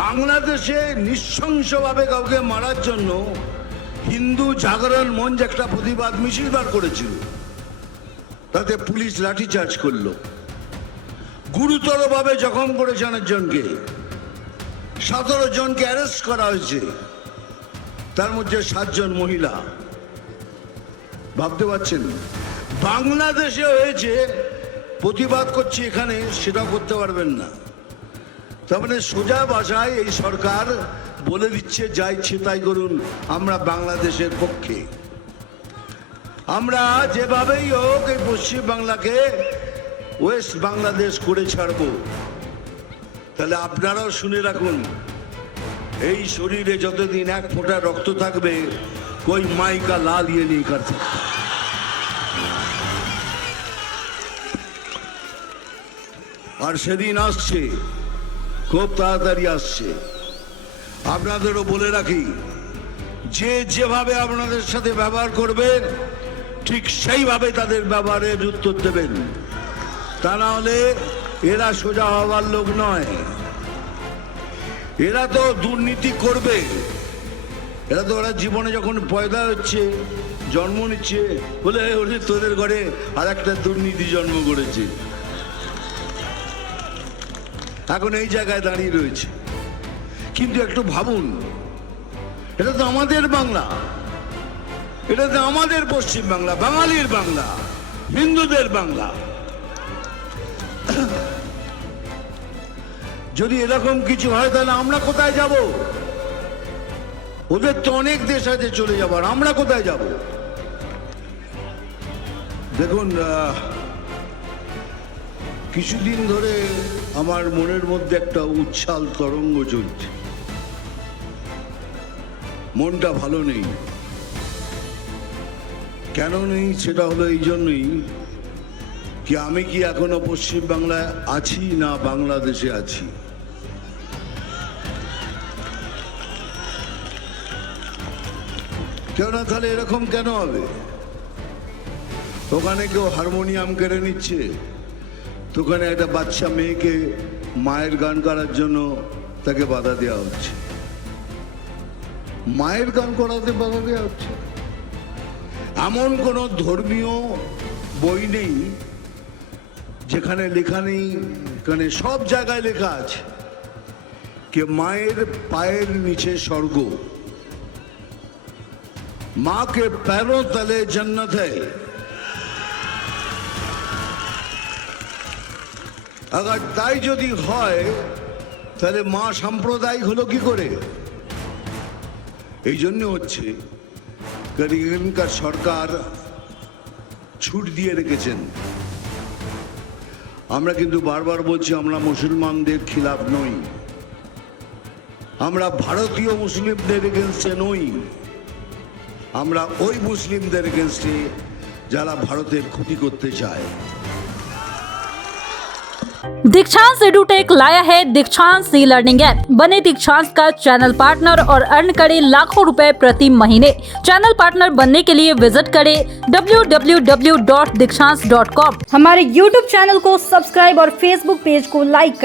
বাংলাদেশে নৃশংসভাবে কাউকে মারার জন্য হিন্দু জাগরণ মঞ্চ একটা প্রতিবাদ মিছিল বার করেছিল, তাতে পুলিশ লাঠিচার্জ করলো, গুরুতরভাবে জখম করেছে অনেকজনকে, 17 জনকে অ্যারেস্ট করা হয়েছে, তার মধ্যে 7 জন মহিলা। ভাবতে পারছেন বাংলাদেশে হয়েছে, প্রতিবাদ করছি এখানে সেটা করতে পারবেন না। তার মানে সোজা ভাষায় এই সরকার বলে দিচ্ছে যা ইচ্ছে তাই করুন, আমরা বাংলাদেশের পক্ষে। আমরা যেভাবেই হোক এই পশ্চিম বাংলাকে ওয়েস্ট বাংলাদেশ করে ছাড়ব। তাহলে আপনারাও শুনে রাখুন, এই শরীরে যতদিন 1 ফোঁটা রক্ত থাকবে कोई माई का लाल ये नहीं कर सकता। আর সেদিন আসছে, খুব তাড়াতাড়ি আসছে। আপনাদেরও বলে রাখি, যে যেভাবে আপনাদের সাথে ব্যবহার করবে ঠিক সেইভাবে তাদের ব্যবহারের উত্তর দেবেন। তা না হলে এরা সোজা হওয়ার লোক নয়, এরা তো দুর্নীতি করবে। এরা তো ওরা জীবনে যখন পয়দা হচ্ছে, জন্ম নিচ্ছে, বলে ওরে তোদের ঘরে আর একটা দুর্নীতি জন্ম করেছে, এখন এই জায়গায় দাঁড়িয়ে রয়েছে। কিন্তু একটু ভাবুন, এটা তো আমাদের বাংলা, এটা তো আমাদের পশ্চিম বাংলা, বাঙালির বাংলা, হিন্দুদের বাংলা। যদি এরকম কিছু হয় তাহলে আমরা কোথায় যাব? ওদের তো অনেক দেশ আছে চলে যাবার, আমরা কোথায় যাব? দেখুন, কিছুদিন ধরে আমার মনের মধ্যে একটা উচ্ছ্বাল তরঙ্গ চলছে, মনটা ভালো নেই। কেন নেই সেটা হলো এই জন্যই কি আমি কি এখনো পশ্চিম বাংলায় আছি না বাংলাদেশে আছি। কেন তাহলে এরকম কেন হবে? ওখানে কেউ হারমোনিয়াম কেড়ে নিচ্ছে, তো ওখানে একটা বাচ্চা মেয়েকে মায়ের গান করার জন্য তাকে বাধা দেওয়া হচ্ছে, মায়ের গান করাতে বাধা দেওয়া হচ্ছে। এমন কোনো ধর্মীয় বই নেই যেখানে লেখা নেই, এখানে সব জায়গায় লেখা আছে যে মায়ের পায়ের নিচে স্বর্গ, मां के पैरों तले जन्नत है। अगर তাই যদি হয় তাহলে মা সাম্প্রদায়িক হলো কি করে? এই জন্য হচ্ছে এখানকার সরকার ছুট দিয়ে রেখেছেন। আমরা কিন্তু বারবার বলছি আমরা মুসলমানদের খিলাফ নই, আমরা ভারতীয় মুসলিমদের এগেনস্টে নই, আমরা ওই মুসলিমদের এগেনস্টে যারা ভারতের ক্ষতি করতে চায়। दीक्षांत एडुटेक लाया है दीक्षांत सी लर्निंग ऐप। बने दीक्षांत का चैनल पार्टनर और अर्न करें लाखों रुपए प्रति महीने। चैनल पार्टनर बनने के लिए विजिट करें www.dikshans.com। हमारे YouTube चैनल को सब्सक्राइब और Facebook पेज को लाइक करें।